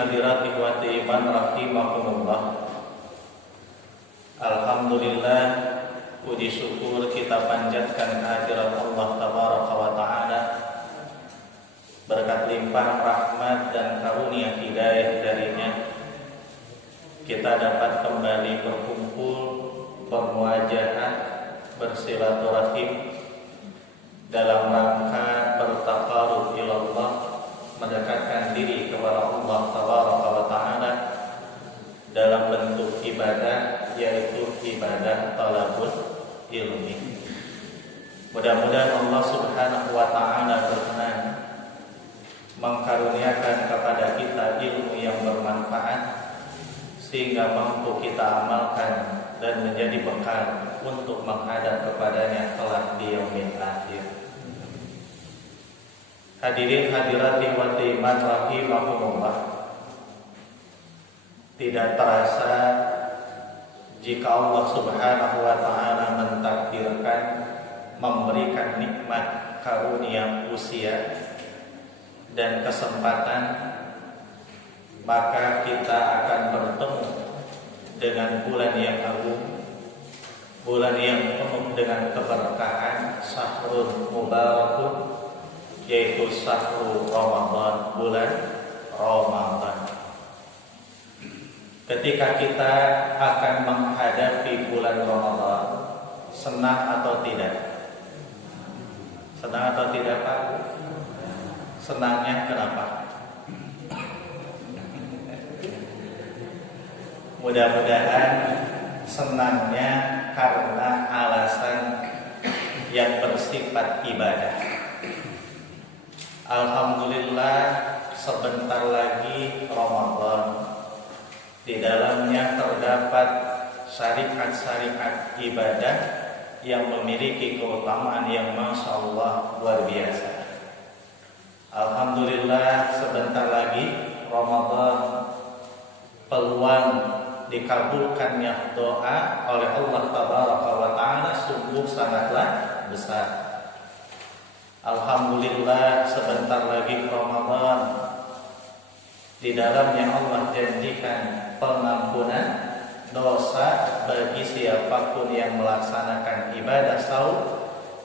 hadirat ikhwati iman rahimakumullah. Alhamdulillah, puji syukur kita panjatkan kehadirat Allah tabaraka wa ta'ala. Berkat limpah rahmat dan karunia hidayah darinya, kita dapat kembali berkumpul, bermuajahat, bersilaturahim dalam rangka bertaqarrub ilallah, mendekatkan diri kepada Allah tabaraka wa ta'ala dalam bentuk ibadah, yaitu ibadah talabul ilmi. Mudah-mudahan Allah subhanahu wa ta'ala berkenan mengkaruniakan kepada kita ilmu yang bermanfaat sehingga mampu kita amalkan dan menjadi bekal untuk menghadap kepadanya kelak di yaumil akhir. Hadirin hadirat ikhwati iman rahimakumullah, tidak terasa jika Allah subhanahu wa ta'ala mentakdirkan memberikan nikmat karunia usia dan kesempatan, maka kita akan bertemu dengan bulan yang agung, bulan yang penuh dengan keberkahan, syahrul mubarakun, yaitu syahrul Ramadan, bulan Ramadan. Ketika kita akan menghadapi bulan Ramadan, senang atau tidak? Senang atau tidak, Pak? Senangnya kenapa? Mudah-mudahan senangnya karena alasan yang bersifat ibadah. Alhamdulillah, sebentar lagi Ramadan. Di dalamnya terdapat syariat-syariat ibadah yang memiliki keutamaan yang masya Allah luar biasa. Alhamdulillah, sebentar lagi Ramadan, peluang dikabulkannya doa oleh Allah tabaraka wa ta'ala sungguh sangatlah besar. Alhamdulillah, sebentar lagi Ramadan, di dalamnya Allah janjikan pengampunan dosa bagi siapapun yang melaksanakan ibadah saum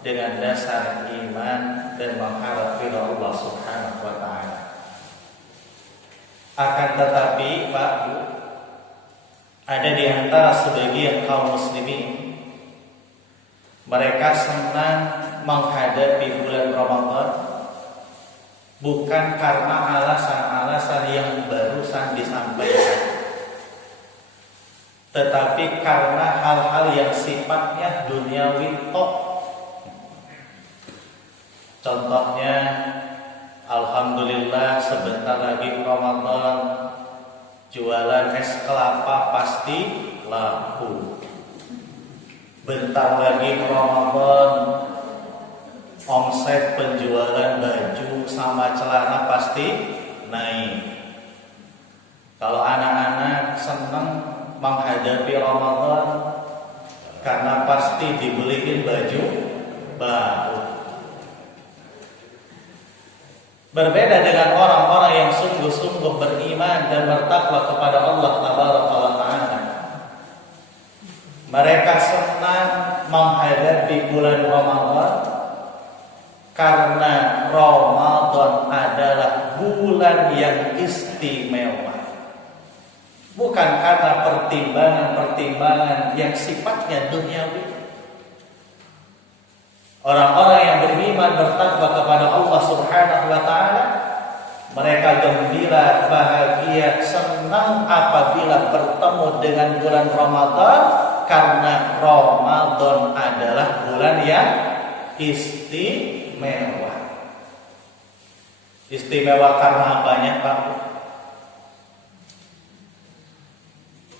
dengan dasar iman dan mengharap ridha Allah subhanahu wa ta'ala. Akan tetapi Pak Bu, ada di antara sebagian kaum muslimin, mereka senang menghadapi bulan Ramadan bukan karena alasan-alasan yang barusan disampaikan, tetapi karena hal-hal yang sifatnya duniawi tok. Contohnya, alhamdulillah sebentar lagi Ramadan, jualan es kelapa pasti laku. Bentar lagi Ramadan, omset penjualan baju sama celana pasti naik. Kalau anak-anak senang menghadapi Ramadan karena pasti dibeliin baju baru. Berbeda dengan orang-orang yang sungguh-sungguh beriman dan bertakwa kepada Allah tabaraka wa ta'ala. Mereka senang menghadapi bulan Ramadan karena Ramadan adalah bulan yang istimewa. Bukan karena pertimbangan-pertimbangan yang sifatnya duniawi. Orang-orang yang beriman bertakwa kepada Allah subhanahu wa ta'ala, mereka gembira, bahagia, senang apabila bertemu dengan bulan Ramadan, karena Ramadan adalah bulan yang istimewa. Istimewa karena apanya, Pak?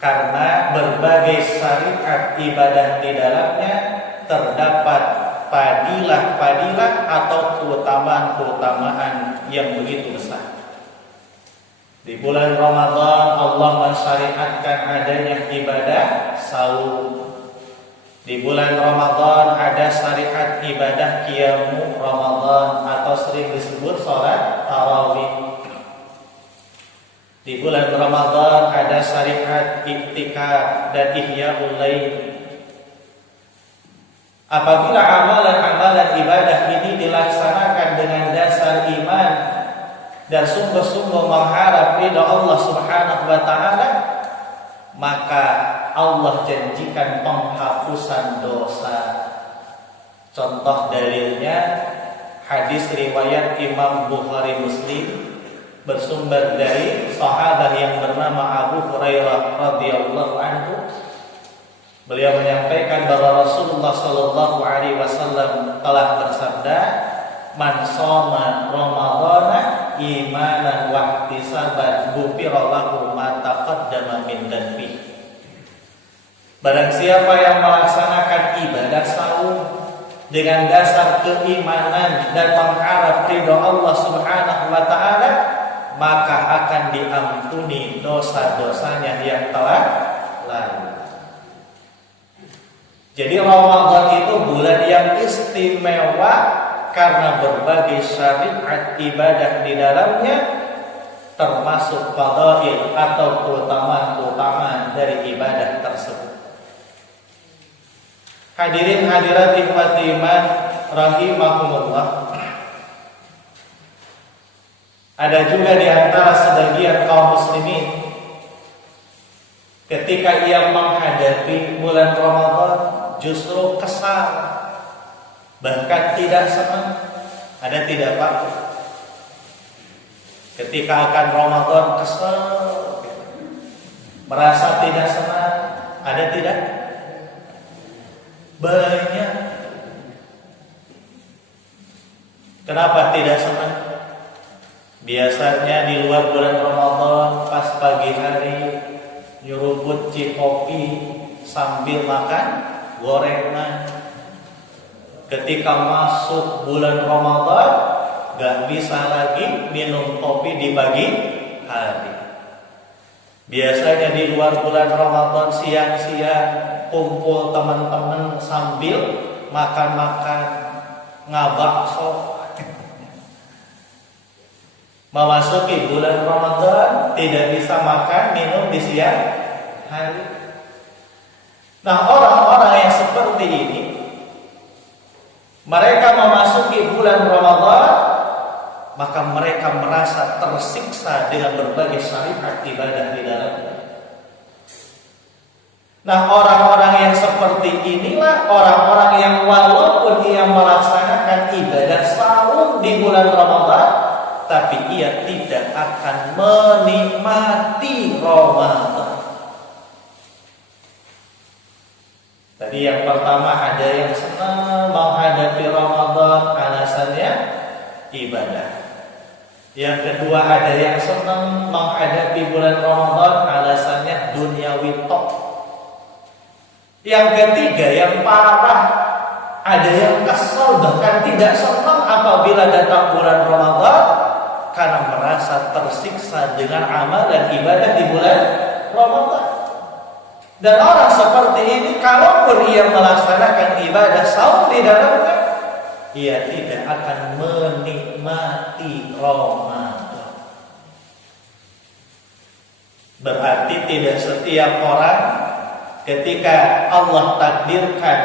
Karena berbagai syariat ibadah di dalamnya terdapat fadilah atau keutamaan yang begitu besar. Di bulan Ramadan Allah mensyariatkan adanya ibadah saum. Di bulan Ramadan ada syariat ibadah qiyamu Ramadan atau sering disebut salat tarawih. Di bulan Ramadan ada syariat iktikaf dan ihya'ul lail. Apabila amalan-amalan ibadah ini dilaksanakan dengan dasar iman dan sungguh-sungguh mengharap ridha Allah Subhanahu wa taala, maka Allah janjikan penghapusan dosa. Contoh dalilnya hadis riwayat Imam Bukhari Muslim bersumber dari sahabat yang bernama Abu Hurairah radhiyallahu anhu. Beliau menyampaikan bahwa Rasulullah sallallahu alaihi wasallam telah bersabda, "Man shoma Ramadhana imanan wa ihtisaban ghufira lahu ma taqaddama min dhanbi." Barang siapa yang melaksanakan ibadah saum dengan dasar keimanan dan mengharap ridha Allah Subhanahu wa taala, maka akan diampuni dosa-dosanya yang telah lalu. Jadi Ramadan itu bulan yang istimewa karena berbagai syariat ibadah di dalamnya, termasuk fadail atau keutamaan-keutamaan dari ibadah tersebut. Hadirin hadirat ikhwati iman rahimahumullah. Ada juga di antara sebagian kaum muslimin ketika ia menghadapi bulan Ramadan justru kesal, bahkan tidak senang. Ada tidak Pak? Ketika akan Ramadan kesal, merasa tidak senang. Ada tidak? Banyak. Kenapa tidak senang? Biasanya di luar bulan Ramadan pas pagi hari nyeruput kopi sambil makan gorengan. Ketika masuk bulan Ramadan gak bisa lagi minum kopi di pagi hari. Biasanya di luar bulan Ramadan siang-siang kumpul teman-teman sambil makan-makan ngabakso. Memasuki bulan Ramadan tidak bisa makan minum di siang hari. Nah, orang-orang yang seperti ini, mereka memasuki bulan Ramadan, maka mereka merasa tersiksa dengan berbagai syariat ibadah di dalamnya. Nah, orang-orang yang seperti inilah orang-orang yang walaupun ia melaksanakan ibadah saum di bulan Ramadan, tapi ia tidak akan menikmati Ramadan. Tadi yang pertama ada yang senang menghadapi Ramadan, alasannya ibadah. Yang kedua ada yang senang menghadapi bulan Ramadan, alasannya duniawi tok. Yang ketiga yang parah, ada yang kesal bahkan tidak senang apabila datang bulan Ramadan karena merasa tersiksa dengan amal dan ibadah di bulan Ramadan. Dan orang seperti ini, kalaupun ia melaksanakan ibadah saum di dalamnya, ia tidak akan menikmati Ramadan. Berarti tidak setiap orang ketika Allah takdirkan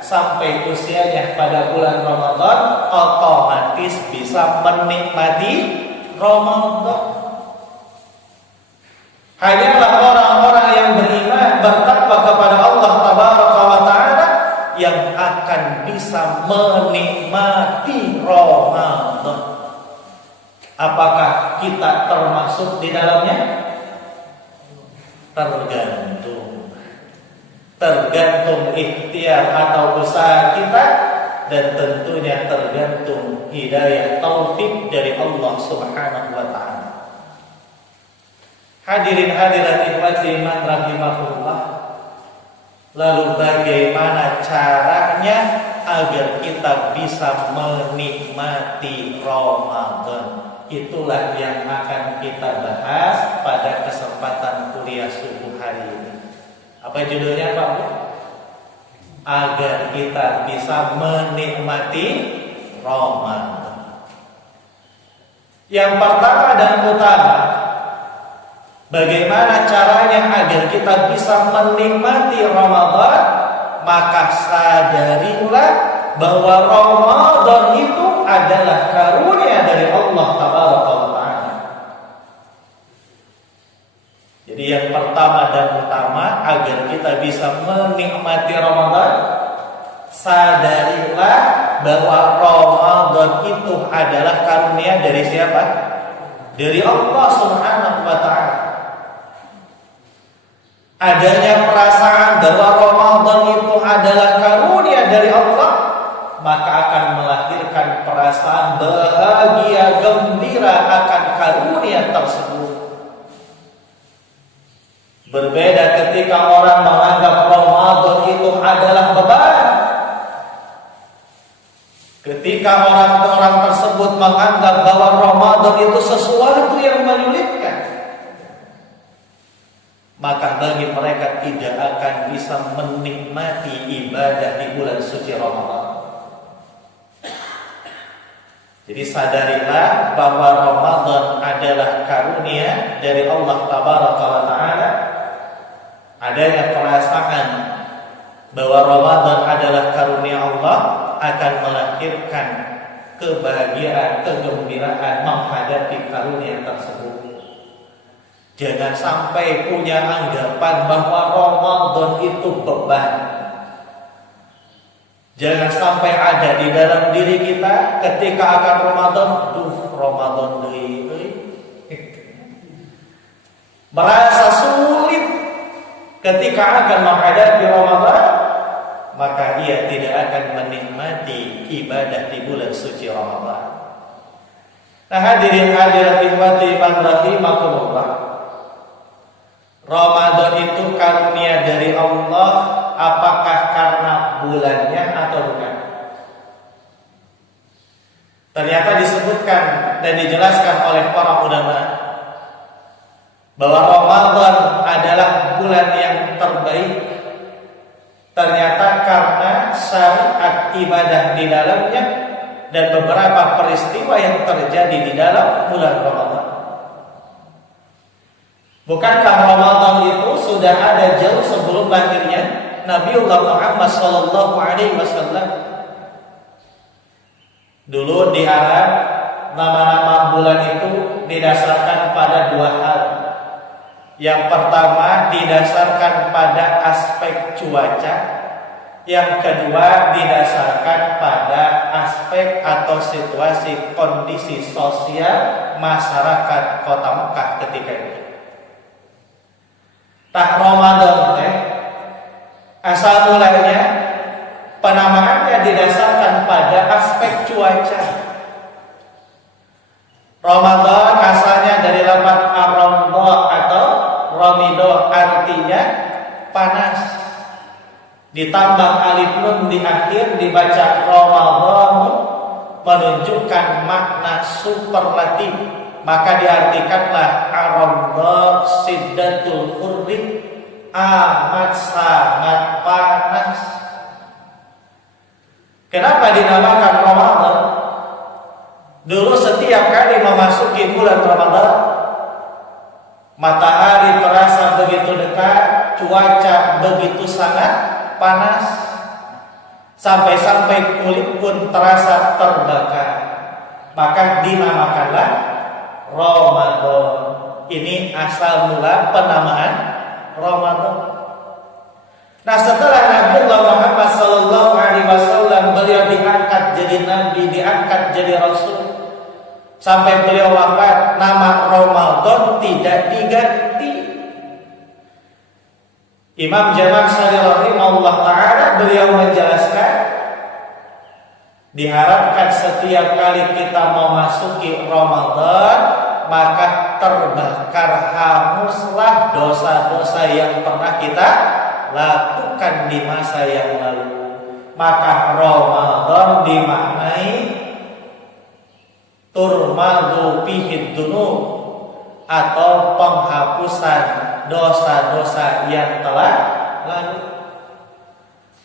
sampai usianya pada bulan Ramadan otomatis bisa menikmati Ramadan. Hanyalah orang-orang yang beriman, bertakwa kepada Allah Tabaraka wa Ta'ala yang akan bisa menikmati Ramadan. Apakah kita termasuk di dalamnya? Tergantung ikhtiar atau usaha kita, dan tentunya tergantung hidayah taufik dari Allah Subhanahu wa Ta'ala. Hadirin hadirat ikhwati iman rahimahullah. Lalu bagaimana caranya agar kita bisa menikmati Ramadan? Itulah yang akan kita bahas pada kesempatan kuliah subuh hari ini. Apa judulnya Pak Bu? Agar kita bisa menikmati Ramadan. Yang pertama dan utama, Bagaimana caranya agar kita bisa menikmati Ramadan? Maka sadarilah bahwa Ramadan itu adalah karunia dari Allah Taala. Jadi yang pertama dan utama agar kita bisa menikmati Ramadan, sadarilah bahwa Ramadan itu adalah karunia dari siapa? Dari Allah Subhanahu wa taala. Adanya perasaan bahwa Ramadan itu adalah karunia dari Allah, maka akan melahirkan perasaan bahagia gembira akan karunia tersebut. Berbeda ketika orang menganggap Ramadan itu adalah beban. Ketika orang-orang tersebut menganggap bahwa Ramadan itu sesuatu yang menyulitkan, maka bagi mereka tidak akan bisa menikmati ibadah di bulan suci Ramadan. Jadi sadarilah bahwa Ramadan adalah karunia dari Allah Tabaraka wa Ta'ala. Adanya perasaan bahwa Ramadan adalah karunia Allah akan melahirkan kebahagiaan, kegembiraan menghadapi karunia tersebut. Jangan sampai punya anggapan bahwa Ramadan itu beban. Jangan sampai ada di dalam diri kita ketika akan Ramadan, Ramadan deui. Merasa sulit ketika akan menghadapi Ramadan, maka ia tidak akan menikmati ibadah di bulan suci Ramadan. Nah, hadirin hadirat ikhwati man rahimakumullah, Ramadan itu karunia dari Allah, apakah karena bulannya atau bukan? Ternyata disebutkan dan dijelaskan oleh para ulama bahwa Ramadan adalah bulan yang terbaik. Ternyata karena syariat ibadah di dalamnya dan beberapa peristiwa yang terjadi di dalam bulan Ramadan. Bukankah Ramadan itu sudah ada jauh sebelum lahirnya Nabiullah Muhammad SAW? Dulu di Arab, nama-nama bulan itu didasarkan pada dua hal. Yang pertama didasarkan pada aspek cuaca, yang kedua didasarkan pada aspek atau situasi kondisi sosial masyarakat kota Mekah ketika itu. Tak Ramadan asal mulanya penamaannya didasarkan pada aspek cuaca. Ramadan asalnya dari lafaz ar-ramda atau ramido, artinya panas. Ditambah alif nun di akhir dibaca Ramadan menunjukkan makna superlatif. Maka diartikanlah ar-ramda siddatul hurri, amat sangat panas. Kenapa dinamakan Ramadan? Dulu setiap kali memasuki bulan Ramadan, matahari terasa begitu dekat, cuaca begitu sangat panas, sampai-sampai kulit pun terasa terbakar. Maka dinamakanlah Ramadan. Ini asal mula penamaan Ramadan. Nah, setelah Nabiullah Muhammad SAW beliau diangkat jadi nabi, diangkat jadi rasul, sampai beliau wafat, nama Ramadan tidak diganti. Imam Jamakhsyari rahimahullah taala beliau menjelaskan, diharapkan setiap kali kita memasuki Ramadan maka terbakar hanguslah dosa-dosa yang pernah kita lakukan di masa yang lalu. Maka Ramadan dimaknai turmadu fihi dzunub, atau penghapusan dosa-dosa yang telah lalu.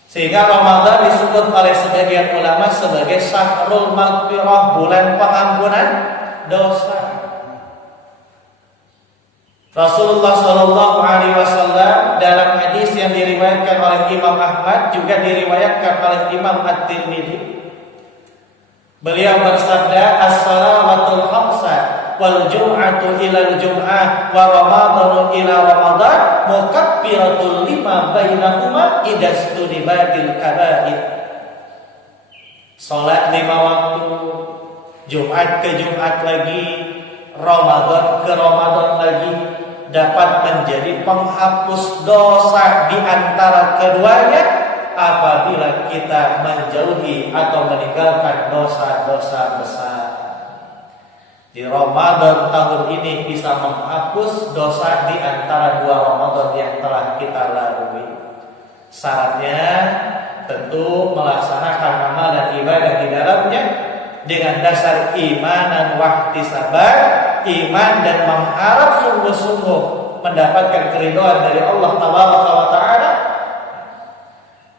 Sehingga Ramadan disebut oleh sebagian ulama sebagai syahrul maghfirah, bulan pengampunan dosa. Rasulullah Shallallahu Alaihi Wasallam dalam hadis yang diriwayatkan oleh Imam Ahmad juga diriwayatkan oleh Imam At-Tirmidzi, beliau bersabda, as-salawatul khamsa wal jum'atu ilal jum'ah wa ramadhanu ila ramadan mukaffiratul lima bainahuma idastunibatil kaba'ir. Salat 5 waktu, Jumat ke Jumat lagi, Ramadan ke Ramadan lagi, dapat menjadi penghapus dosa di antara keduanya apabila kita menjauhi atau meninggalkan dosa-dosa besar. Di Ramadan tahun ini bisa menghapus dosa di antara 2 Ramadan yang telah kita lalui. Syaratnya tentu melaksanakan amal dan ibadah di dalamnya dengan dasar imanan wahtisaban, iman dan mengharap sungguh-sungguh mendapatkan keridhaan dari Allah Taala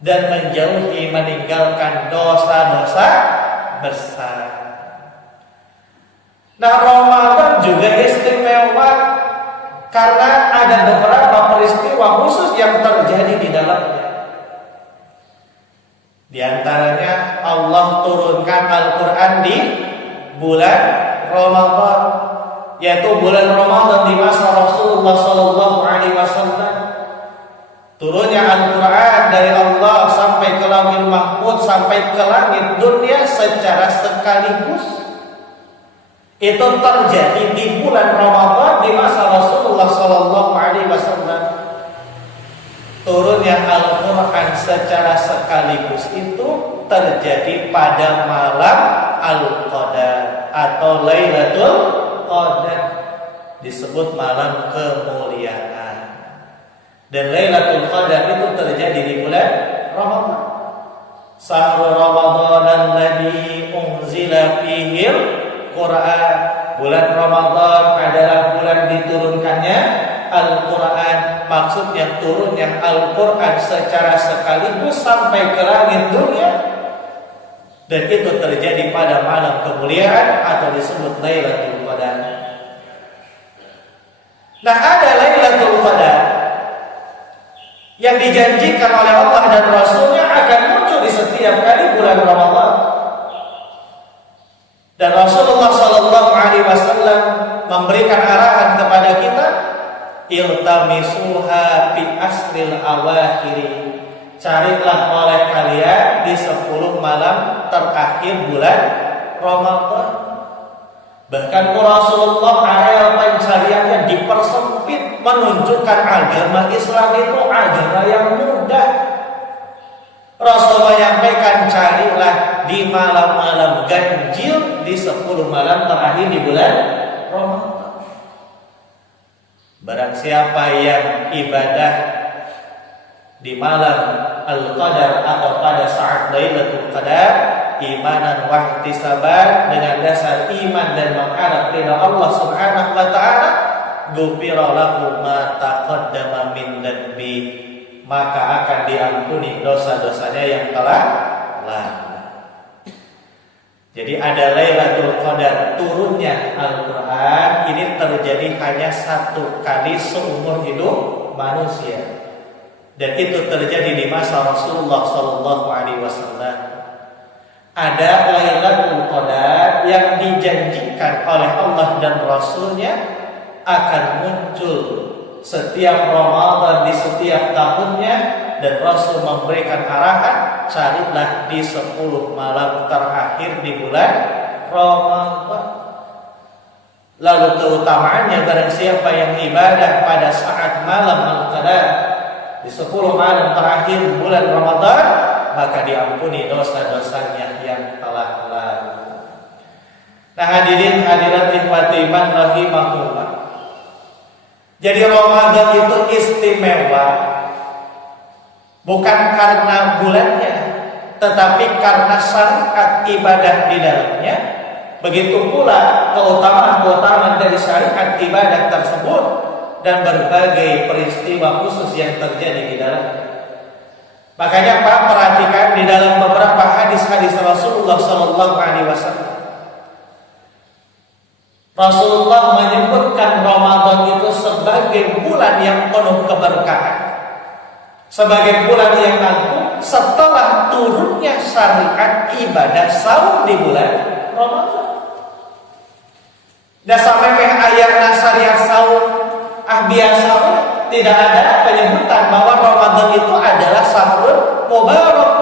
dan menjauhi meninggalkan dosa-dosa besar. Nah, Ramadan juga istimewa karena ada beberapa peristiwa khusus yang terjadi di dalamnya. Di antaranya Allah turunkan Al-Quran di bulan Ramadan, yaitu bulan Ramadan di masa Rasulullah Sallallahu Alaihi Wasallam. Turunnya Al-Quran dari Allah sampai ke Lauhul Mahfuz, sampai ke langit dunia secara sekaligus. Itu terjadi di bulan Ramadan di masa Rasulullah Sallallahu Alaihi Wasallam. Turunnya Al-Quran secara sekaligus itu terjadi pada malam Al-Qadar atau Lailatul Qadar, disebut malam kemuliaan. Dan Lailatul Qadar itu terjadi di bulan Ramadan. Sahru Ramadan alladzi unzila fihil Quran. Bulan Ramadan adalah bulan diturunkannya Al-Quran. Maksudnya turunnya Al-Quran secara sekaligus sampai ke langit dunia. Dan itu terjadi pada malam kemuliaan atau disebut Lailatul Qadar. Nah, ada Lailatul Qadar yang dijanjikan oleh Allah dan Rasulnya akan muncul di setiap kali bulan Ramadan. Dan Rasulullah Sallallahu Alaihi Wasallam memberikan arahan kepada kita, iltamisuha fi asril awakhiri, carilah oleh kalian di 10 malam terakhir bulan Ramadan. Bahkan Rasulullah area pencariannya dipersempit, menunjukkan agama Islam itu agama yang mudah. Rasul menyampaikan, carilah di malam-malam ganjil di 10 malam terakhir di bulan Ramadan. Barang siapa yang ibadah di malam Al-Qadar atau pada saat Lailatul Qadar imanan wahtisaban, dengan dasar iman dan mengharap ridha Allah Subhanahu wa taala, ghufira lahu ma taqaddama min dhanbi, maka akan diampuni dosa-dosanya yang telah lalu. Jadi ada Lailatul Qadar, turunnya Al-Quran ini terjadi hanya 1 kali seumur hidup manusia, dan itu terjadi di masa Rasulullah Sallallahu Alaihi Wasallam. Ada Lailatul Qadar yang dijanjikan oleh Allah dan Rasulnya akan muncul setiap Ramadan di setiap tahunnya, dan Rasul memberikan arahan, carilah di 10 malam terakhir di bulan Ramadan. Lalu keutamaannya, barang siapa yang ibadah pada saat malam Al-Qadar di 10 malam terakhir bulan Ramadan, maka diampuni dosa-dosanya yang telah lalu. Nah, hadirin hadirat ikhwati iman rahimahullah. Jadi Ramadan itu istimewa bukan karena bulannya, tetapi karena syariat ibadah di dalamnya. Begitu pula keutamaan-keutamaan dari syariat ibadah tersebut dan berbagai peristiwa khusus yang terjadi di dalamnya. Makanya Pak, perhatikan di dalam beberapa hadis-hadis Rasulullah Sallallahu Alaihi Wasallam. Rasulullah menyebutkan Ramadan itu sebagai bulan yang penuh keberkahan, sebagai bulan yang agung setelah turunnya syariat ibadah saum di bulan Ramadan. Dan sampai ayatnya syariat saum biasa tidak ada penyebutan bahwa Ramadan itu adalah sahur mubarak.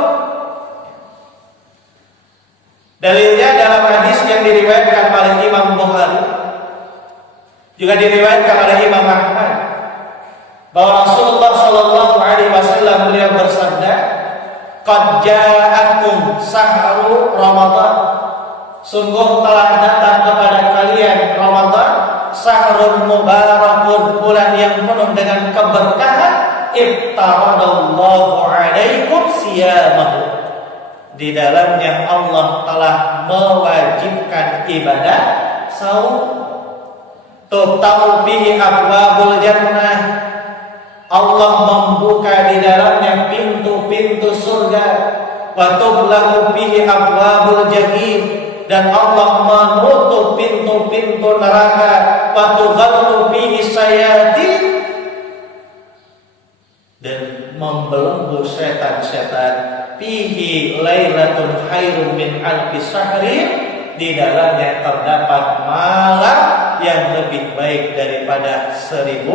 Dalilnya dalam hadis yang diriwayatkan oleh Imam Bukhari, juga diriwayatkan oleh Imam Ahmad, bahwa Rasulullah Shallallahu Alaihi Wasallam beliau bersabda, "Qad ja'akum sahru Ramadan." Sungguh telah datang kepada kalian Ramadan, sahrun mubarakun, bulan yang penuh dengan keberkahan. Iftaradallahu alaikum siyamahu. Di dalamnya Allah telah mewajibkan ibadah saum. Tuftahu bihi abwabul jannah. Allah membuka di dalamnya pintu-pintu surga. Wa tughlaqu bihi abwabul jahim. Dan Allah menutup pintu-pintu neraka. Wa tughallu bihi syayatin. Dan membelenggu setan-setan. Fihi lailatun khairum min alfi syahrin. Di dalamnya terdapat malam yang lebih baik daripada 1000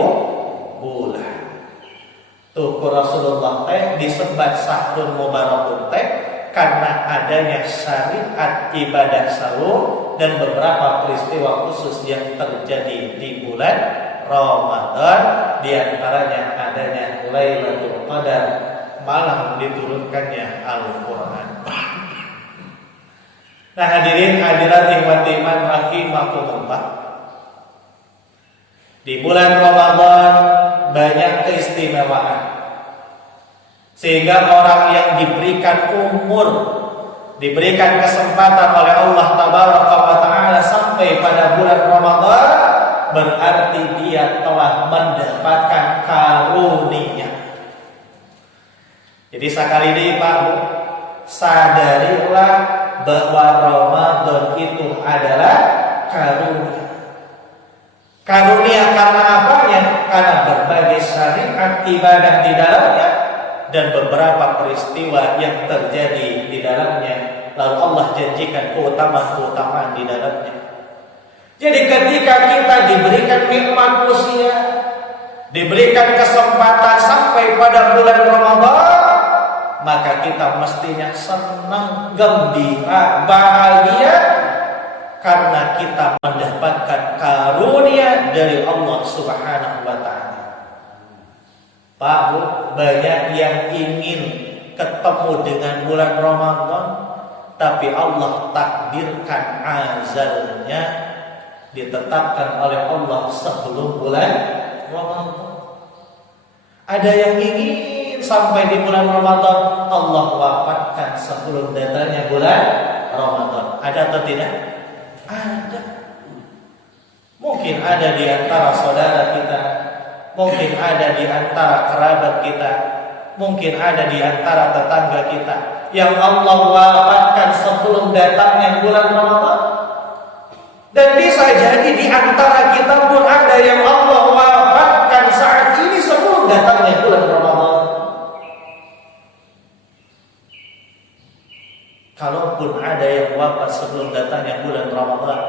bulan. Tuh Rasulullah teh disebat sahrun mubarakun teh karena adanya syariat ibadah saum dan beberapa peristiwa khusus yang terjadi di bulan Ramadan, di antaranya adanya Lailatul Qadar, malam diturunkannya Al-Quran. Nah hadirin hadirat iman rahimakumullah, di bulan Ramadan banyak keistimewaan, sehingga orang yang diberikan umur, diberikan kesempatan oleh Allah Tabaraka wa Ta'ala sampai pada bulan Ramadan, berarti dia telah mendapatkan karunia. Jadi sekali ini Pak, sadarilah bahwa Ramadan itu adalah karunia. Karunia karena apanya? Karena berbagai syariat ibadah di dalamnya dan beberapa peristiwa yang terjadi di dalamnya. Lalu Allah janjikan keutamaan-keutamaan di dalamnya. Jadi ketika kita diberikan nikmat usia, diberikan kesempatan sampai pada bulan Ramadan, maka kita mestinya senang, gembira, bahagia karena kita mendapatkan karunia dari Allah Subhanahu wa Ta'ala. Pak Bu, banyak yang ingin ketemu dengan bulan Ramadan, tapi Allah takdirkan azalnya ditetapkan oleh Allah sebelum bulan Ramadan. Ada yang ingin sampai di bulan Ramadan, Allah wafatkan sebelum datangnya bulan Ramadan. Ada atau tidak? Ada. Mungkin ada di antara saudara kita, mungkin ada di antara kerabat kita, mungkin ada di antara tetangga kita yang Allah wafatkan sebelum datangnya bulan Ramadan. Dan bisa jadi di antara kita pun ada yang Allah wafatkan saat ini sebelum datangnya bulan Ramadan. Kalaupun ada yang wafat sebelum datangnya bulan Ramadan,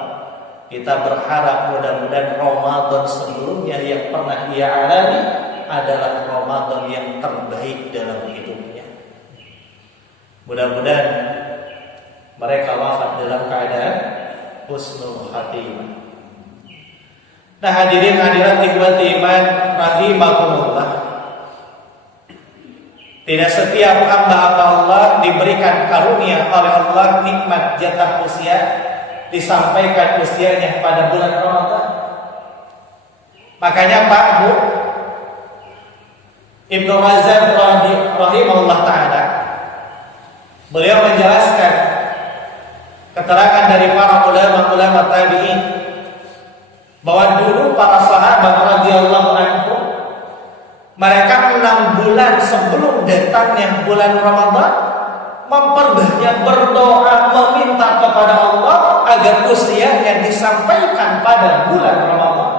kita berharap mudah-mudahan Ramadan sebelumnya yang pernah ia alami adalah Ramadan yang terbaik dalam hidupnya. Mudah-mudahan mereka wafat dalam keadaan husnul khatimah. Nah hadirin hadirat ikhwati iman rahimakumullah, tidak setiap hamba-hamba Allah diberikan karunia oleh Allah nikmat jatah usia, disampaikan usianya pada bulan Ramadan. Makanya Pak Bu, Ibnu Razak rahimahullah ta'ala, beliau menjelaskan keterangan dari para ulama tabi'in bahwa dulu para sahabat radhiyallahu anhum, mereka 6 bulan sebelum datangnya bulan Ramadan memperbanyak berdoa, meminta kepada Allah agar usianya disampaikan pada bulan Ramadan.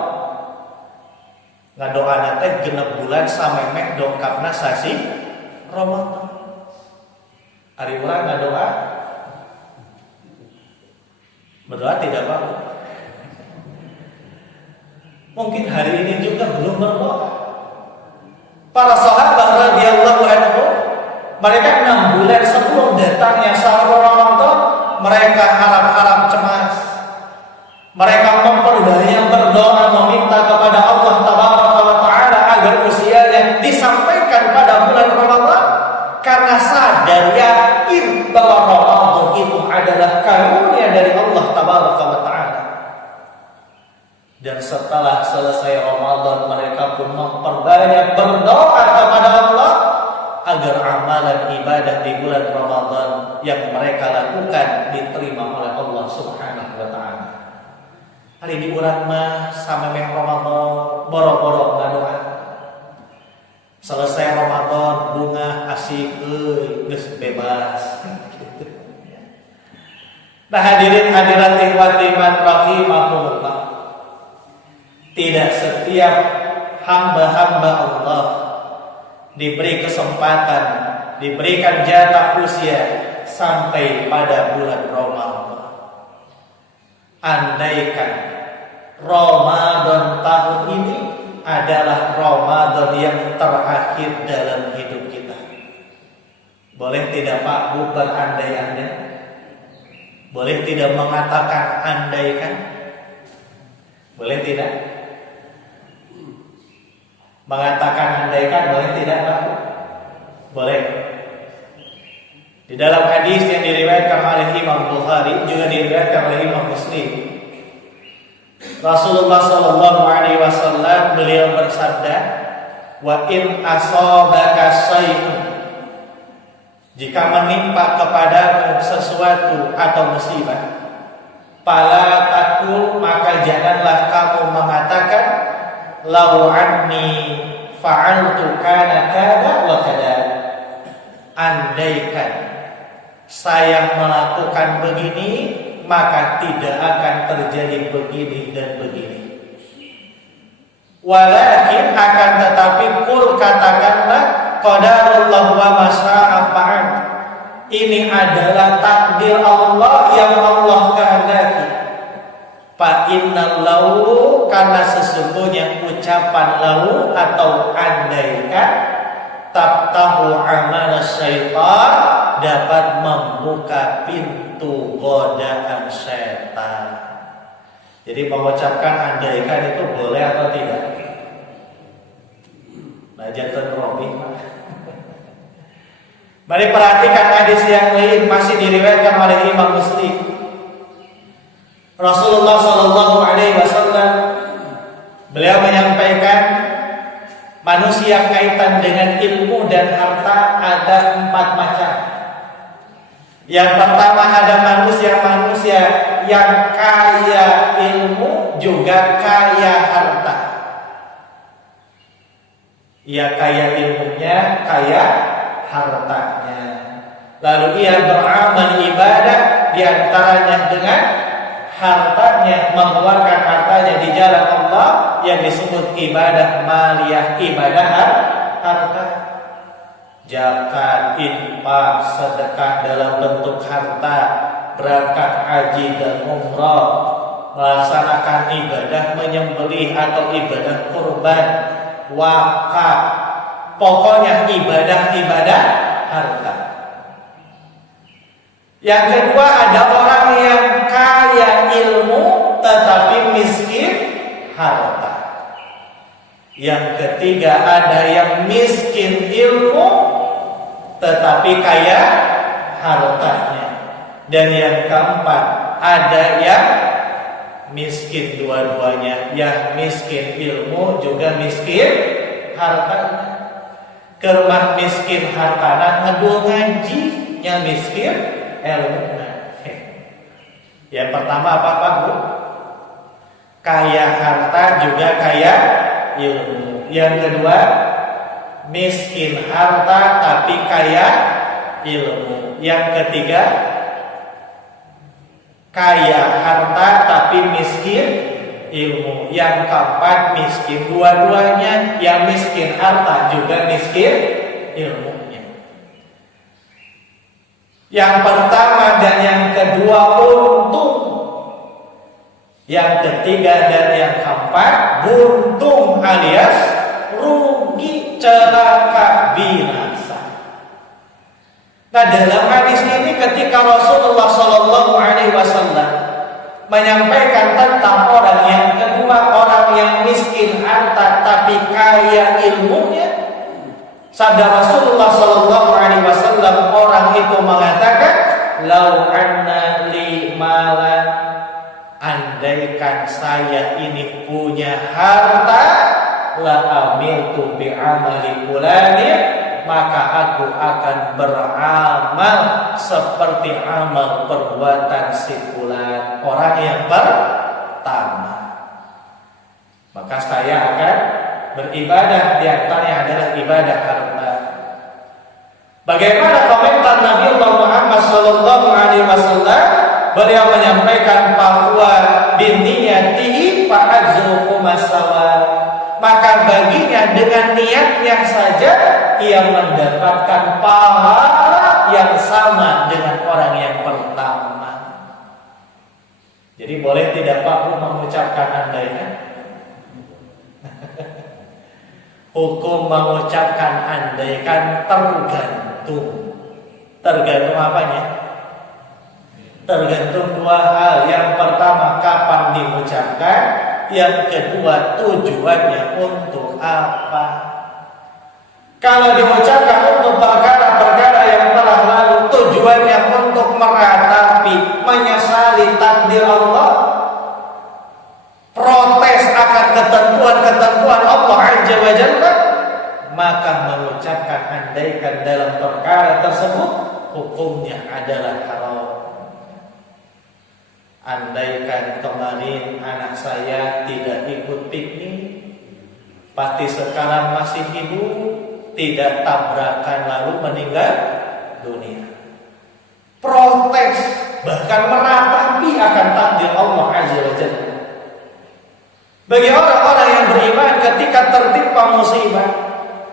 ngadoana teh genep bulan samemeh dongkapna sasi Ramadan. Ari urang ngadoa berdoa tidak apa-apa. Mungkin hari ini juga belum berdoa. Para sahabat radhiyallahu anhum, mereka 6 bulan sebelum datangnya sahur Ramadan, mereka harap-harap cemas. Mereka memperbanyak berdoa meminta kepada Allah Tabaraka wa Ta'ala agar usianya disampaikan pada bulan Ramadan, karena sadar yakin bahwa Ramadan itu adalah karunia dari Allah Tabaraka wa Ta'ala. Dan setelah selesai Ramadan, mereka pun memperbanyak berdoa kepada Allah agar amalan ibadah di bulan Ramadan yang mereka lakukan diterima oleh Allah Subhanahu wa Ta'ala. Hari di urang mah samemeh Ramadan boro-boro ngadoa. Selesai Ramadan bunga asik geus bebas. Nah, hadirin hadirat ikhwatiman rahimahumullah. Tidak setiap hamba-hamba Allah diberi kesempatan, diberikan jatah usia sampai pada bulan Ramadan. Andaikan Ramadan tahun ini adalah Ramadan yang terakhir dalam hidup kita. Boleh tidak Pak Bu berandai-andai? Boleh tidak mengatakan andaikan? Boleh tidak? Mengatakan andaikan boleh tidak Pak? Boleh. Di dalam hadis yang diriwayatkan oleh Imam Bukhari juga diriwayatkan oleh Imam Muslim, Rasulullah sallallahu alaihi wasallam beliau bersabda, "Wa in asabaka syai'un," jika menimpa kepadamu sesuatu atau musibah, "fala taqul," maka janganlah kamu mengatakan, "Lau anni fa'altu kana kada wa kada," andaikan saya melakukan begini, maka tidak akan terjadi begini dan begini. Walakin akan tetapi kul katakanlah, qadarullah wa masya'a fa'al. Ini adalah takdir Allah yang Allah kehendaki. Fa innal lau, karena sesungguhnya ucapan lau atau andaikan, tabtahu amal syaitan, dapat membuka pintu godaan setan. Jadi mengucapkan andaikan itu boleh atau tidak? Nah, jantan Robi. Mari perhatikan hadis yang lain, masih diriwayatkan oleh Imam Muslim. Rasulullah sallallahu alaihi wasallam beliau menyampaikan, manusia kaitan dengan ilmu dan harta ada 4 macam. Yang pertama ada manusia yang kaya ilmu juga kaya harta. Ia kaya ilmunya, kaya hartanya. Lalu ia beramal ibadah diantaranya dengan hartanya, mengeluarkan hartanya di jalan Allah yang disebut ibadah maliyah, ibadah harta. Zakat, infak, sedekah dalam bentuk harta, berangkat haji dan umrah, melaksanakan ibadah menyembelih atau ibadah kurban, wakaf, pokoknya ibadah-ibadah harta. Yang kedua ada orang yang kaya ilmu tetapi miskin harta. Yang ketiga ada yang miskin ilmu tetapi kaya hartanya. Dan yang keempat ada yang miskin dua-duanya, yang miskin ilmu juga miskin hartanya. Kermah miskin hartana ngedul ngaji, yang miskin ilmu. Yang pertama apa Pak Bu? Kaya harta juga kaya ilmu. Yang kedua miskin harta tapi kaya ilmu. Yang ketiga kaya harta tapi miskin ilmu. Yang keempat miskin dua-duanya, yang miskin harta juga miskin ilmunya. Yang pertama dan yang kedua untung. Yang ketiga dan yang keempat buntung alias rugi, celaka, binasa. Nah, dalam hadis ini ketika Rasulullah Shallallahu Alaihi Wasallam menyampaikan tentang orang yang kedua, orang yang miskin harta tapi kaya ilmunya, sabda Rasulullah Shallallahu Alaihi Wasallam, orang itu mengatakan, "Lau anna li malan, andaikan saya ini punya harta, la amiltu bi amali fulani, maka aku akan beramal seperti amal perbuatan si fulan, orang yang pertama. Maka saya akan beribadah, di antaranya adalah ibadah harta." Bagaimana komentar Nabi Muhammad sallallahu alaihi wasallam? Beliau menyampaikan bahwa biniyatihi fa ajruhu masawa. Maka baginya dengan niatnya saja ia mendapatkan pahala yang sama dengan orang yang pertama. Jadi boleh tidak Pak Bu mengucapkan andaikan? Hukum mengucapkan andaikan tergantung. Tergantung apanya? Tergantung dua hal. Yang pertama kapan diucapkan, yang kedua tujuannya untuk apa. Kalau diucapkan untuk perkara-perkara yang telah lalu, tujuannya untuk meratapi, menyesali takdir Allah, protes akan ketentuan-ketentuan Allah Azza wa Jalla, maka mengucapkan andaikan dalam perkara tersebut hukumnya adalah haram. Andaikan kemarin anak saya tidak ikut piknik, pasti sekarang masih hidup, tidak tabrakan lalu meninggal dunia. Protes, bahkan meratapi akan takdir Allah Azza wa Jalla. Bagi orang-orang yang beriman, ketika tertimpa musibah,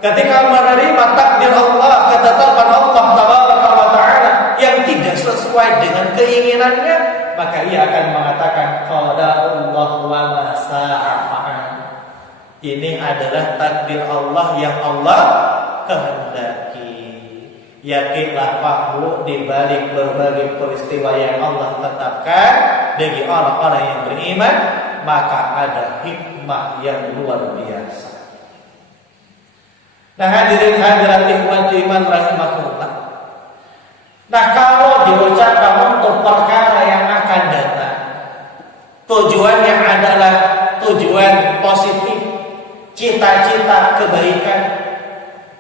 ketika menerima takdir Allah, ketetapan Allah Tabaraka wa Ta'ala yang tidak sesuai dengan keinginannya, maka ia akan mengatakan qadarullah wa ma sa'a fa'al. Ini adalah takdir Allah yang Allah kehendaki. Yakinlah bahwa di balik berbagai peristiwa yang Allah tetapkan bagi orang-orang yang beriman, maka ada hikmah yang luar biasa. Nah, hadirin hadirat ikhwati iman rahimakumullah. Nah, kalau diucapkan untuk perkara yang akan datang, tujuannya adalah tujuan positif, cita-cita kebaikan,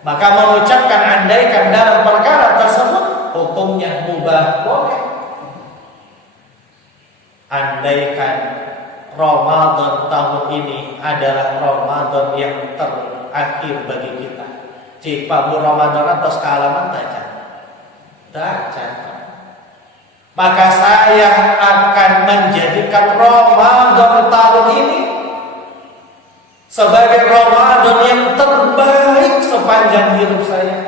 maka mengucapkan andaikan dalam perkara tersebut hukumnya mubah, boleh. Andaikan Ramadan tahun ini adalah Ramadan yang terakhir bagi kita. Cipabu Ramadan atau sekalaman tajan. Maka saya akan menjadikan Ramadan tahun ini sebagai Ramadan yang terbaik sepanjang hidup saya.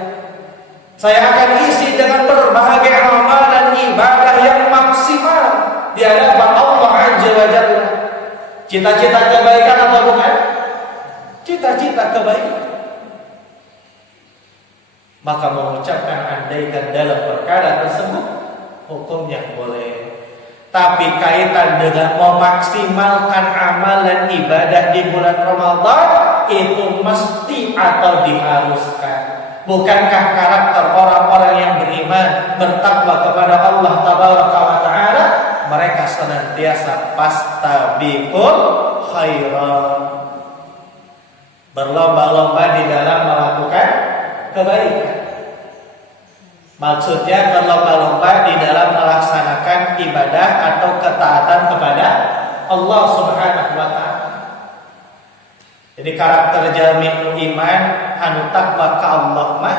Saya akan isi dengan berbagai amalan ibadah yang maksimal di hadapan Allah Azza wa Jalla. Cita-cita kebaikan atau bukan? Cita-cita kebaikan. Maka mengucapkan andaikan dalam perkara tersebut hukumnya boleh. Tapi kaitan dengan memaksimalkan amalan ibadah di bulan Ramadan itu mesti atau diharuskan. Bukankah karakter orang-orang yang beriman, bertakwa kepada Allah Tabaraka wa Ta'ala, mereka senantiasa fastabiqul khairat, berlomba-lomba di dalam melakukan kebaikan. Maksudnya berlomba-lomba di dalam melaksanakan ibadah atau ketaatan kepada Allah Subhanahu wa Ta'ala. Jadi karakter jami'ul iman anu taqwa ka Allah mah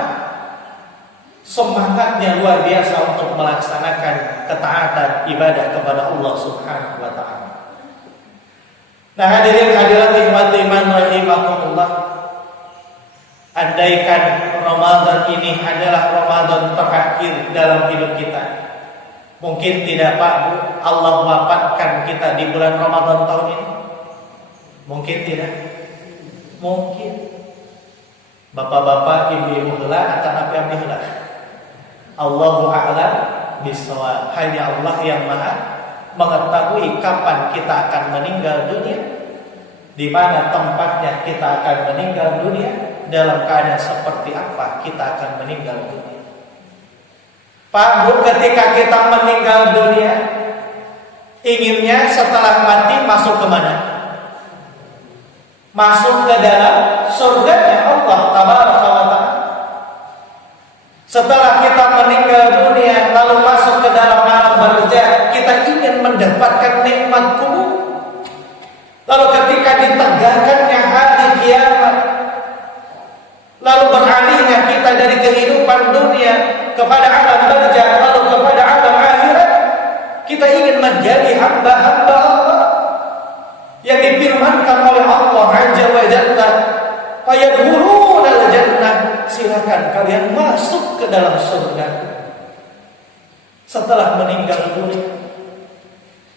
semangatnya luar biasa untuk melaksanakan ketaatan ibadah kepada Allah Subhanahu wa Ta'ala. Nah, hadirin hadirat iman rahimakumullah. Andaikan Ramadan ini adalah Ramadan terakhir dalam hidup kita, mungkin tidak Pak Bu, Allah wafatkan kita di bulan Ramadan tahun ini? Mungkin tidak. Mungkin. Bapak-bapak, ibu-ibu heula atau apa yang diheula? Allahu a'lam bishawab. Hanya Allah yang Maha mengetahui kapan kita akan meninggal dunia, di mana tempatnya kita akan meninggal dunia, dalam keadaan seperti apa kita akan meninggal dunia. Pak Bu, ketika kita meninggal dunia, inginnya setelah mati masuk ke mana? Masuk ke dalam surganya Allah Tabaraka wa Ta'ala. Setelah kita meninggal dunia lalu masuk ke dalam alam barzakh, kita ingin mendapatkan nikmat kubur. Lalu ketika ditegakkannya hari kiamat, lalu beralihnya kita dari kehidupan dunia kepada alam barzakh, lalu kepada alam akhirat, kita ingin menjadi hamba-hamba Allah yang difirmankan oleh Allah Azza wa Jalla, fayadkhulunal jannah, silakan kalian masuk ke dalam surga. Setelah meninggal dunia,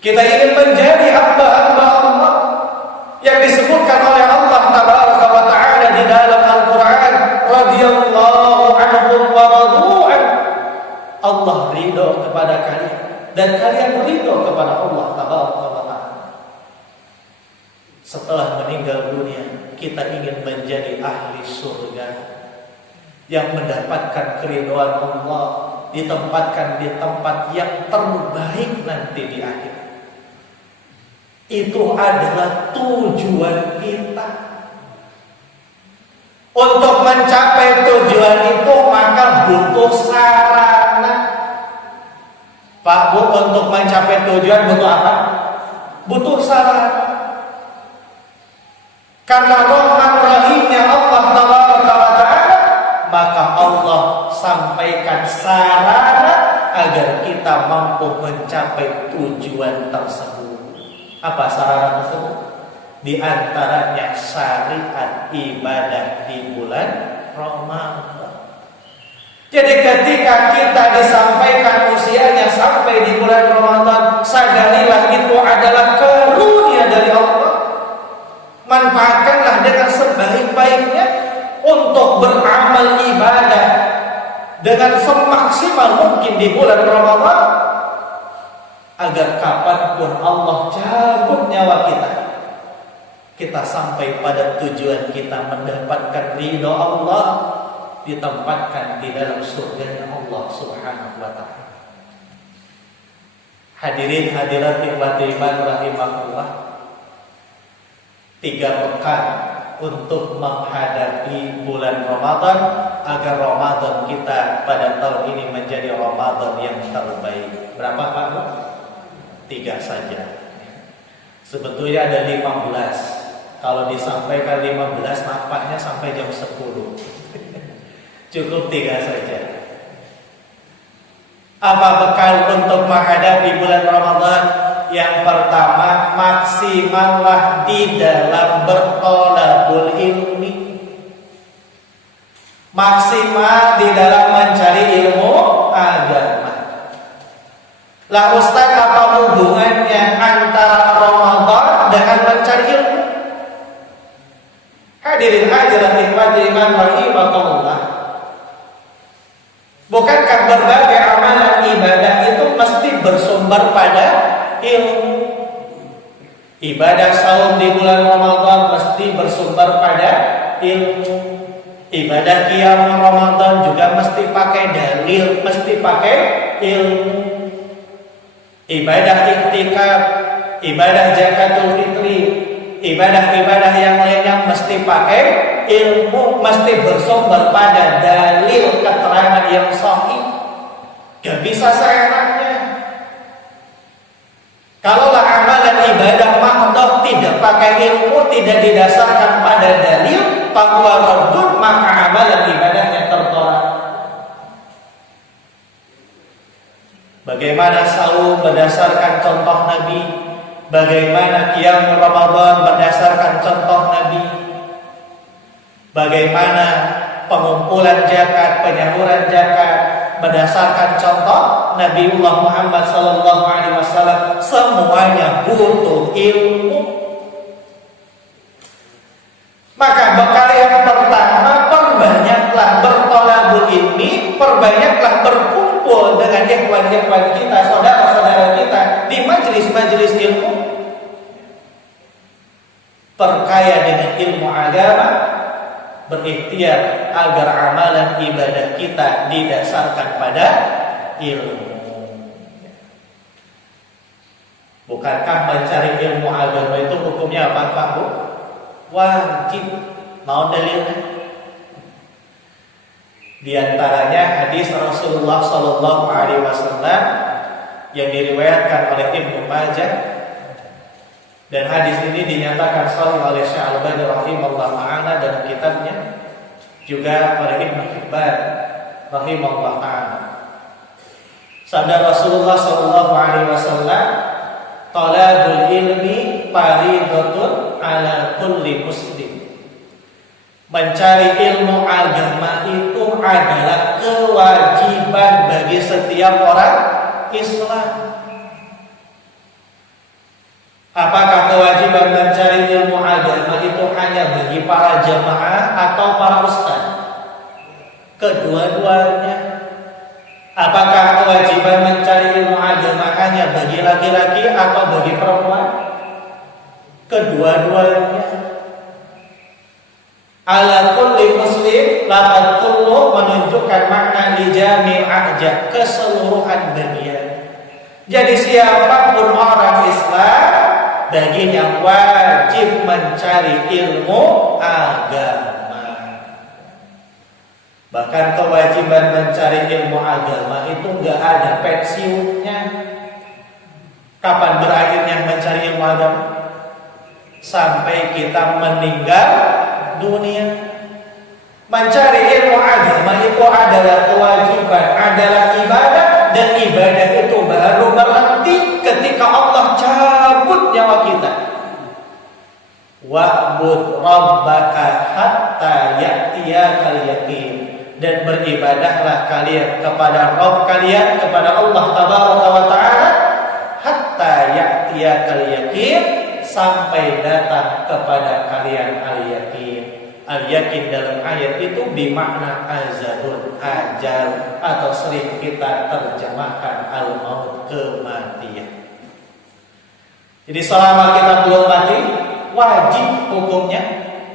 kita ingin menjadi hamba-hamba Allah yang disebutkan oleh Allah Tabaraka wa Ta'ala di dalam Al-Quran, radhiyallahu anhum wa radu'an. Allah ridho kepada kalian dan kalian ridho kepada Allah Tabaraka wa Ta'ala. Setelah meninggal dunia, kita ingin menjadi ahli surga yang mendapatkan keridhaan Allah, ditempatkan di tempat yang terbaik nanti di akhir. Itu adalah tujuan kita. Untuk mencapai tujuan itu maka butuh sarana. Pak Bu, untuk mencapai tujuan butuh apa? Butuh sarana. Karena rahmat rahimnya Allah Tabaraka wa Ta'ala, maka Allah sampaikan sarana agar kita mampu mencapai tujuan tersebut. Apa sarana tersebut? Di antaranya syariat ibadah di bulan Ramadan. Jadi ketika kita disampaikan usianya sampai di bulan Ramadan, sadarilah itu adalah karunia dari Allah. Manfaatkanlah dengan sebaik-baiknya untuk beramal ibadah dengan semaksimal mungkin di bulan Ramadan, agar kapanpun Allah cabut nyawa kita sampai pada tujuan kita mendapatkan ridho Allah, ditempatkan di dalam surga Allah Subhanahu wa Ta'ala. Hadirin hadirat iman rahimahullah, 3 pekan untuk menghadapi bulan Ramadan agar Ramadan kita pada tahun ini menjadi Ramadan yang terbaik. Berapa Pak? 3 saja. Sebetulnya ada 15. Kalau disampaikan 15 nampaknya sampai jam 10. Cukup 3 saja. Apa bekal untuk menghadapi bulan Ramadan? Yang pertama, maksimallah di dalam bertolabul ilmi. Maksimal di dalam mencari ilmu agama. Lah Ustaz, apa hubungannya antara Ramadan dengan mencari ilmu? Hadirin hadirat iman rahimakumullah. Bukankah berbagai amalan ibadah itu mesti bersumber pada ilmu? Ibadah saum di bulan Ramadan mesti bersumber pada ilmu. Ibadah qiyam Ramadan juga mesti pakai dalil, mesti pakai ilmu. Ibadah iktikaf, ibadah zakatul fitri, ibadah-ibadah yang lainnya mesti pakai ilmu, mesti bersumber pada dalil keterangan yang sahih. Gak bisa seenaknya. Kalaulah amalan ibadah mahdhah tidak pakai ilmu, tidak didasarkan pada dalil, fahuwa raddun, maka amalan ibadahnya tertolak. Bagaimana saum berdasarkan contoh Nabi, bagaimana qiyam Ramadan berdasarkan contoh Nabi, bagaimana pengumpulan zakat, penyaluran zakat berdasarkan contoh Nabiullah Muhammad SAW. Semuanya butuh ilmu. Maka bekal yang pertama, perbanyaklah bertolabul ilmi, perbanyaklah berkumpul dengan ikhwan-ikhwan kita, saudara-saudara kita di majelis-majelis ilmu. Perkaya dengan ilmu agama, berikhtiar agar amalan ibadah kita didasarkan pada ilmu. Bukankah mencari ilmu agama itu hukumnya apa, Pak Bu? Wajib. Mau dalilnya? Di antaranya hadis Rasulullah SAW yang diriwayatkan oleh Ibnu Majah, dan hadis ini dinyatakan sahih oleh Syekh Al-Albani rahimahullah ta'ala dalam kitabnya, juga oleh Ibnu Hibban rahimahullah ta'ala. Sabda Rasulullah SAW, talabul ilmi fardhatun ala kulli muslim. Mencari ilmu agama itu adalah kewajiban bagi setiap orang Islam. Apakah kewajiban mencari ilmu agama itu hanya bagi para jamaah atau para ustaz? Kedua-duanya. Apakah kewajiban mencari ilmu agama hanya bagi laki-laki atau bagi perempuan? Kedua-duanya. Ala kulli muslim, lafaz kullu menunjukkan makna lijamil a'ja, keseluruhan bagian. Jadi siapapun orang Islam, baginya wajib mencari ilmu agama. Bahkan kewajiban mencari ilmu agama itu enggak ada pensiunnya. Kapan berakhirnya mencari ilmu agama? Sampai kita meninggal dunia. Mencari ilmu agama itu adalah kewajiban, adalah ibadah, dan ibadah itu baru berhenti ketika Allah cabut nyawa kita. Wa'bud rabbaka hatta ya'tiyakal yaqin. Dan beribadahlah kalian kepada Rabb kalian, kepada Allah Tabaraka wa Ta'ala, hatta ya'tiyakal yaqin, sampai datang kepada kalian al-yaqin. Al-yaqin dalam ayat itu bermakna azalun, ajal, atau sering kita terjemahkan al-maut, kematian. Jadi selama kita belum mati, wajib hukumnya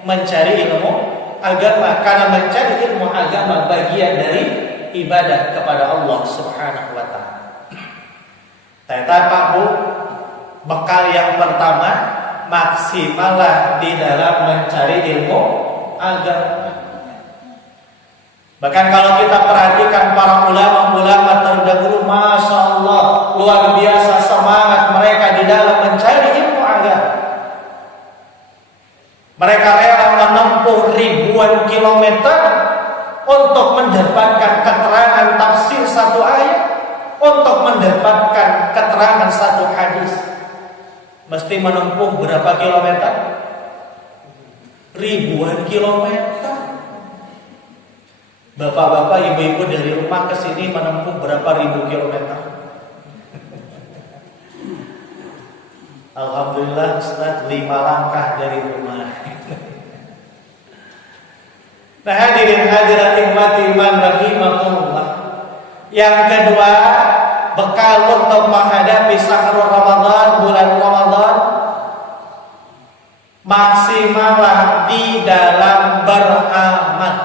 mencari ilmu agama, karena mencari ilmu agama bagian dari ibadah kepada Allah Subhanahu wa Ta'ala. Ternyata Pak Bu, bekal yang pertama, maksimallah di dalam mencari ilmu agama. Bahkan kalau kita perhatikan para ulama-ulama terdahulu, Masya Allah, luar biasa semangat mereka di dalam mencari ilmu agama. Mereka rela menempuh ribuan kilometer untuk mendapatkan keterangan tafsir satu ayat, untuk mendapatkan keterangan satu hadis. Mesti menempuh berapa kilometer? Ribuan kilometer. Bapak-bapak, ibu-ibu dari rumah ke sini menempuh berapa ribu kilometer? Alhamdulillah Ustaz, 5 langkah dari rumah. Nah, hadirin hadirat ikhwati iman rahimakumullah. Yang kedua, bekal untuk menghadapi syahrul Ramadan, bulan Ramadan, maksimallah di dalam beramal.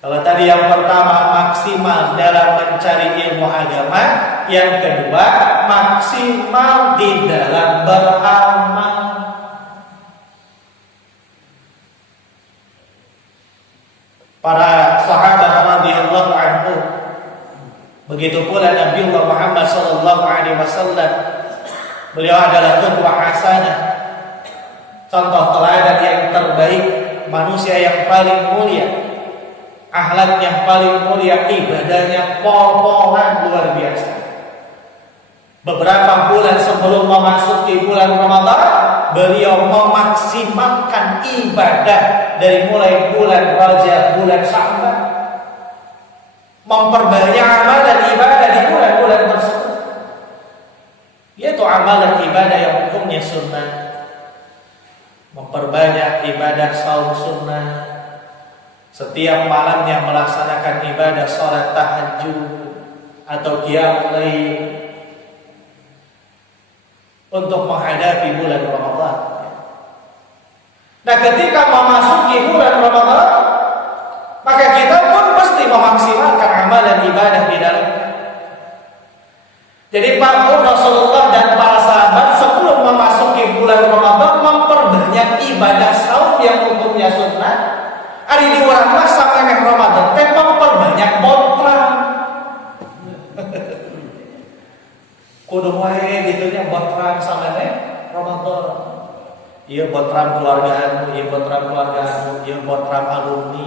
Kalau tadi yang pertama maksimal dalam mencari ilmu agama, yang kedua maksimal di dalam beramal. Para sahabat radhiyallahu anhu, begitu pula Nabi Muhammad sallallahu alaihi wasallam, beliau adalah qudwah hasanah, contoh teladan yang terbaik, manusia yang paling mulia, akhlaknya paling mulia, ibadahnya pol-polan luar biasa. Beberapa bulan sebelum memasuki bulan Ramadan, beliau memaksimalkan ibadah dari mulai bulan Rajab, bulan Sya'ban, memperbanyak amalan ibadah di bulan-bulan tersebut, yaitu amalan ibadah yang hukumnya sunnah, memperbanyak ibadah saum sunnah, setiap malamnya melaksanakan ibadah sholat tahajud atau qiyamul lail untuk menghadapi bulan Ramadan. Nah, ketika memasuki bulan Ramadan, maka kita pun mesti memaksimalkan amalan ibadah di dalamnya. Jadi Rasulullah dan para sahabat sebelum memasuki bulan Ramadan memperbanyak ibadah saum yang hukumnya sunnah. Hari di orang mas sampai Ramadan, memperbanyak botrang. Kudu wae gitunya botrang sampai Ramadan. Iya botrang keluargaanmu, iya botrang keluargaanmu, iya botrang alumni.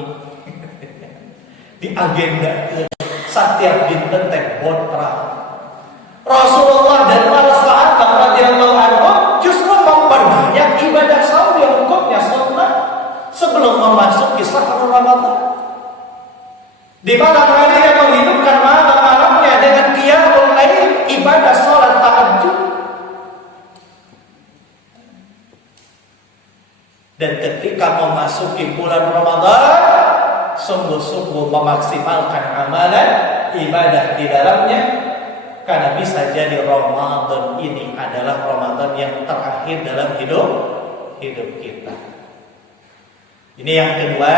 Di agenda setiap dinten teh botrang. Rasulullah dan para sahabat radhiyallahu anhum justru memperbanyak ibadah saum yang hukumnya sunnah sebelum memasuki sahur Ramadan. Di malam hari yang menghidupkan malam-malamnya dengan qiyamul lail, ibadah sholat tahajud. Dan ketika memasuki bulan Ramadan, sungguh-sungguh memaksimalkan amalan ibadah di dalamnya, karena bisa jadi Ramadan ini adalah Ramadan yang terakhir dalam hidup kita. Ini yang kedua,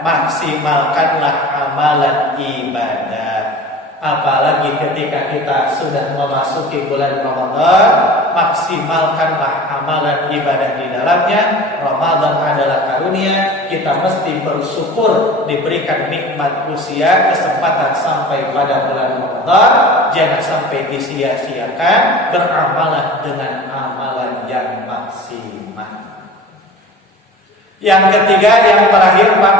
maksimalkanlah amalan ibadah. Apalagi ketika kita sudah memasuki bulan Ramadan, maksimalkanlah amalan ibadah di dalamnya. Ramadan adalah karunia, kita mesti bersyukur diberikan nikmat usia, kesempatan sampai pada bulan Ramadan. Jangan sampai disia-siakan, beramalah dengan amalan yang maksimal. Yang ketiga, yang terakhir Pak,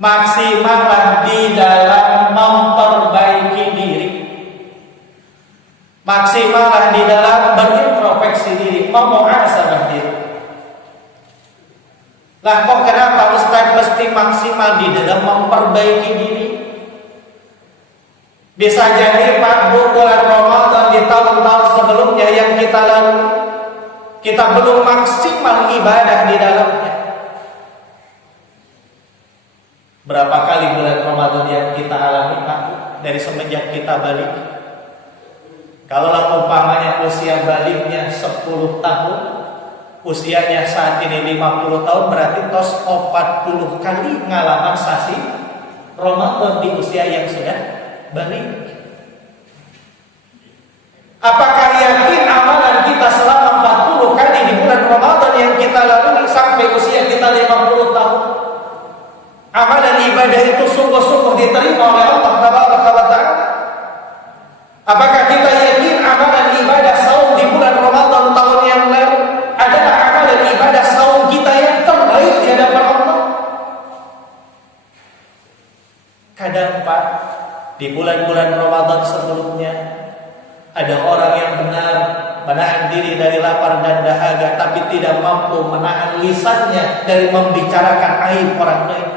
maksimallah di dalam memperbaiki diri. Maksimallah di dalam berintrospeksi diri, memuhasabah diri. Lah kok kenapa Ustaz mesti maksimal di dalam memperbaiki diri? Bisa jadi Pak, bulan Ramadan di tahun-tahun sebelumnya yang kita lalui, kita belum maksimal ibadah di dalamnya. Berapa kali bulan Ramadan yang kita alami Pak, dari semenjak kita balik? Kalau umpamanya usia baliknya 10 tahun, usianya saat ini 50 tahun, berarti tos 40 kali ngalaman sasi Ramadan di usia yang sudah balik. Apakah yakin amalan kita selama 40 kali di bulan Ramadan yang kita lalui sampai usia kita 50 tahun, amalan ibadah itu sungguh-sungguh diterima oleh Allah Tabaraka wa Ta'ala? Apakah kita yakin amalan ibadah saum di bulan Ramadan tahun yang lalu adalah amalan ibadah saum kita yang terbaik di hadapan Allah? Kadang Pak, di bulan-bulan Ramadan sebelumnya ada orang yang benar menahan diri dari lapar dan dahaga, tapi tidak mampu menahan lisannya dari membicarakan aib orang lain.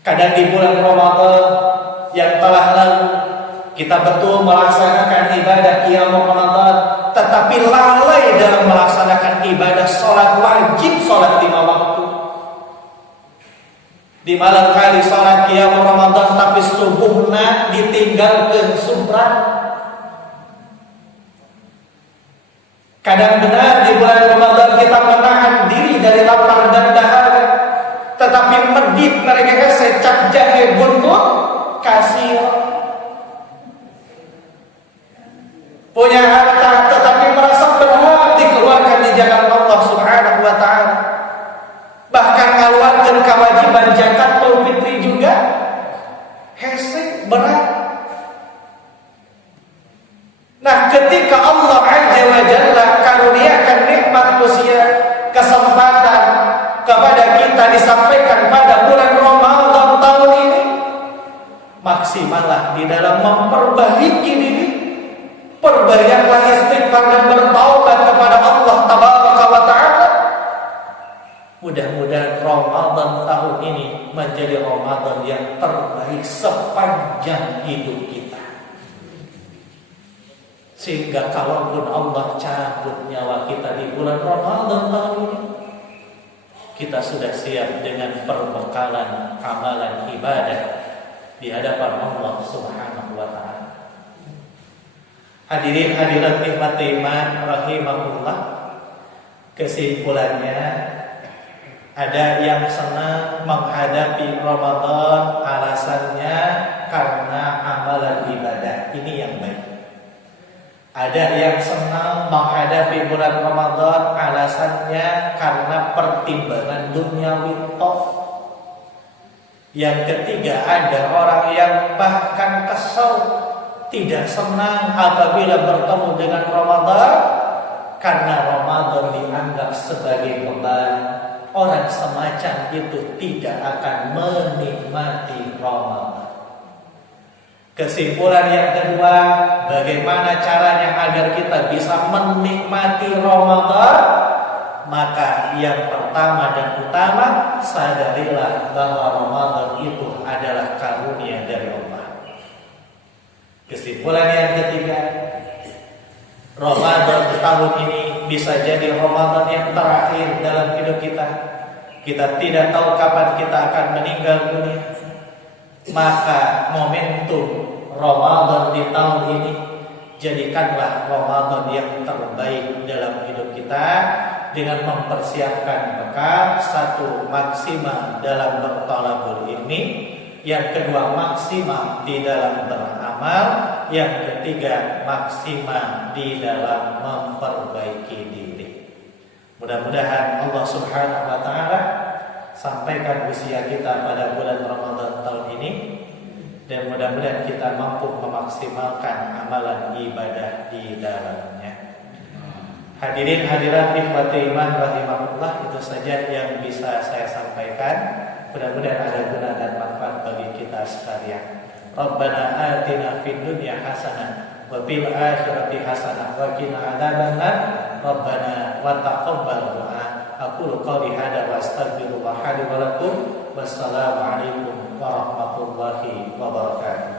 Kadang di bulan Ramadan yang telah lalu, kita betul melaksanakan ibadah qiyamul Ramadan, tetapi lalai dalam melaksanakan ibadah sholat wajib, sholat 5 waktu. Di malam hari sholat qiyamul Ramadan, tapi subuhna ditinggalkan subrat. Kadang benar di bulan Ramadan kita menahan diri dari lapar dan dahaga, tetapi medit mereka secap jahe buntut kasih. Punya harta tetapi merasa berhak dikeluarkan di jalan Allah Subhanahu wa Ta'ala. Bahkan ngaluarkan kewajiban zakat fitri juga hese berat. Nah, ketika Allah Azza wa Jalla karuniakan nikmat usia, kesempatan kepada kita disampaikan pada bulan Ramadan tahun ini, maksimallah di dalam memperbaiki diri, Perbanyaklah istighfar dan bertaubat kepada Allah Tabaraka wa Ta'ala. Mudah-mudahan Ramadan tahun ini menjadi Ramadan yang terbaik sepanjang hidup kita. Sehingga kalaupun Allah cabut nyawa kita di bulan Ramadan tahun ini, kita sudah siap dengan perbekalan amalan ibadah di hadapan Allah Subhanahu wa Ta'ala. Hadirin hadirat nikmat iman rahimahullah, kesimpulannya ada yang senang menghadapi Ramadan alasannya karena amalan ibadah, ini yang baik. Ada yang senang menghadapi bulan Ramadan alasannya karena pertimbangan duniawi tok. Yang ketiga, ada orang yang bahkan kesal, tidak senang apabila bertemu dengan Ramadan karena Ramadan dianggap sebagai beban. Orang semacam itu tidak akan menikmati Ramadan. Kesimpulan yang kedua, bagaimana caranya agar kita bisa menikmati Ramadan? Maka yang pertama dan utama, sadarilah bahwa Ramadan itu adalah karunia dari Allah. Kesimpulan yang ketiga, Ramadan tahun ini bisa jadi Ramadan yang terakhir dalam hidup kita. Kita tidak tahu kapan kita akan meninggal dunia. Maka momentum Ramadan di tahun ini, jadikanlah Ramadan yang terbaik dalam hidup kita dengan mempersiapkan bekal. Satu, maksimal dalam berthalabul ilmi. Yang kedua, maksimal di dalam beramal. Yang ketiga, maksimal di dalam memperbaiki diri. Mudah-mudahan Allah Subhanahu wa Ta'ala sampaikan usia kita pada bulan Ramadan tahun ini, dan mudah-mudahan kita mampu memaksimalkan amalan ibadah di dalamnya. Hadirin hadirat ikhwati iman rahimahullah, itu saja yang bisa saya sampaikan. Mudah-mudahan ada guna dan manfaat bagi kita sekalian. Rabbana atina fid dunya hasanah wa fil akhirati hasanah wa qina adzabannar. Rabbana wa taqabbal du'a. Aqulu qouli hadza wa astaghfirullah li wa lakum. Wassalamu alaikum warahmatullahi wabarakatuh.